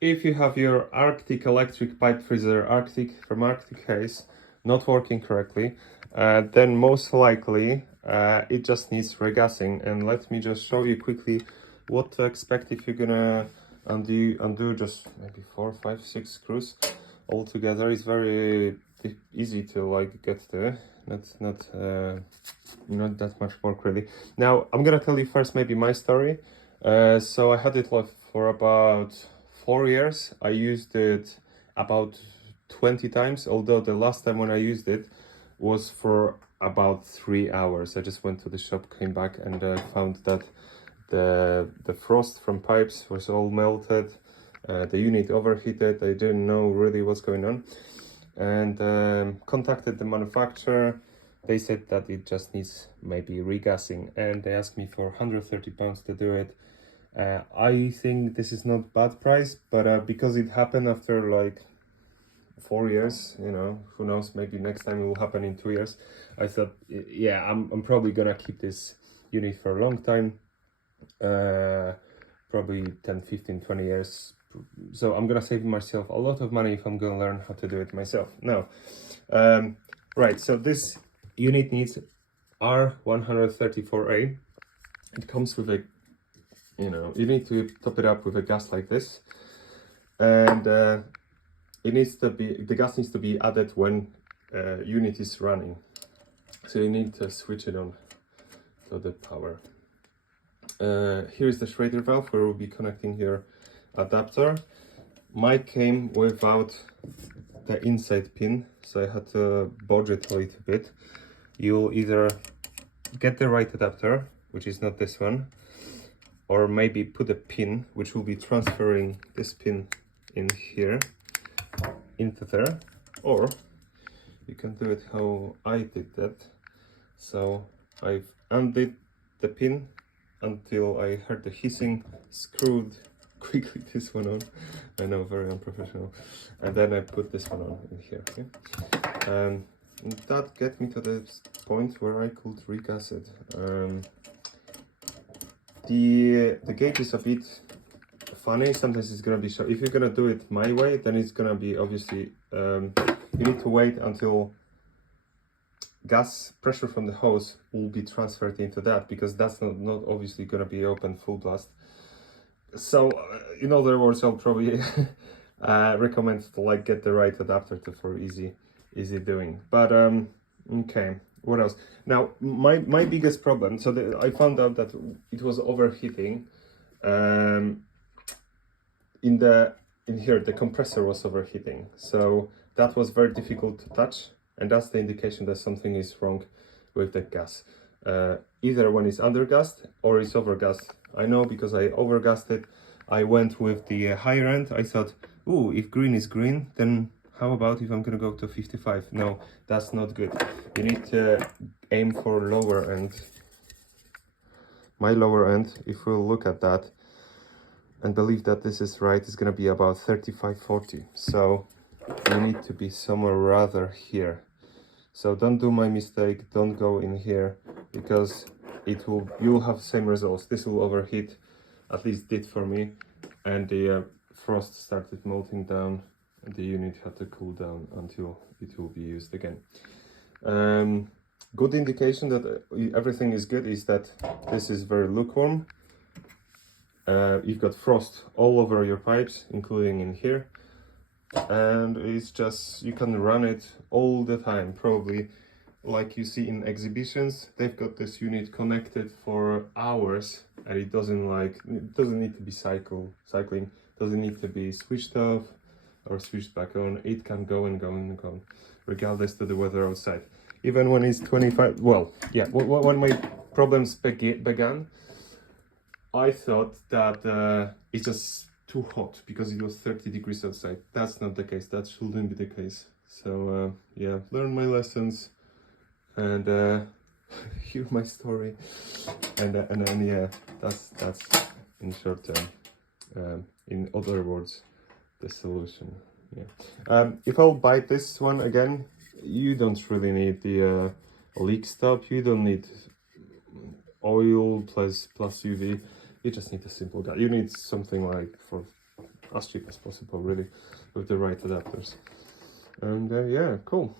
if you have your Arctic electric pipe freezer Arctic from Arctic Case not working correctly, then most likely it just needs regassing. And let me just show you quickly what to expect if you're gonna undo just maybe 4, 5, 6 screws all together. It's very easy to like get to. Not that much work really. Now I'm gonna tell you first maybe my story. So I had it like for about 4 years. I used it about 20 times, although the last time when I used it was for about 3 hours. I just went to the shop, came back, and found that the frost from pipes was all melted. The unit overheated. I didn't know really what's going on, and contacted the manufacturer. They said that it just needs maybe regassing, and they asked me for £130 to do it. I think this is not bad price, but because it happened after like 4 years, you know, who knows, maybe next time it will happen in 2 years. I thought, yeah, I'm probably gonna keep this unit for a long time, probably 10, 15, 20 years. So I'm gonna save myself a lot of money if I'm gonna learn how to do it myself. Now, right, so this unit needs R134A. It comes with a, you need to top it up with a gas like this, and it needs to be, the gas needs to be added when unit is running. So you need to switch it on to the power. Here is the Schrader valve where we'll be connecting your adapter. Mine came without the inside pin, so I had to bodge it a little bit. You'll either get the right adapter, which is not this one, or maybe put a pin, which will be transferring this pin in here into there, or you can do it how I did that. So I've undid the pin until I heard the hissing, screwed quickly this one on. I know, very unprofessional. And then I put this one on in here. Okay? And that get me to the point where I could regas it. The gauge is a bit funny. Sometimes it's gonna be so. If you're gonna do it my way, then it's gonna be obviously you need to wait until gas pressure from the hose will be transferred into that, because that's not obviously gonna be open full blast. So in other words, I'll probably recommend to like get the right adapter for easy doing. But okay, what else? Now my biggest problem, so I found out that it was overheating. In here the compressor was overheating, so that was very difficult to touch, and that's the indication that something is wrong with the gas. Either when it's undergassed or it's overgassed. I know because I overgassed it. I went with the higher end. I thought, ooh, if green is green, then how about if I'm gonna go to 55? No, that's not good. You need to aim for lower end. My lower end, if we'll look at that and believe that this is right, is gonna be about 35-40. So you need to be somewhere rather here. So don't do my mistake, don't go in here, because you'll have the same results. This will overheat, at least did for me, and the frost started melting down, and the unit had to cool down until it will be used again. Good indication that everything is good is that this is very lukewarm. You've got frost all over your pipes, including in here. And it's just, you can run it all the time, probably like you see in exhibitions. They've got this unit connected for hours, and it doesn't need to be cycling, doesn't need to be switched off or switched back on. It can go and go and go regardless to the weather outside, even when it's 25. Well, yeah, when my problems began, I thought that it's just too hot because it was 30 degrees outside. That's not the case. That shouldn't be the case. So yeah, learn my lessons and hear my story, and then yeah, that's in short term. In other words, the solution. Yeah. If I'll buy this one again, you don't really need the leak stop. You don't need oil plus UV. You just need a simple guy. You need something like for as cheap as possible, really, with the right adapters. And yeah, cool.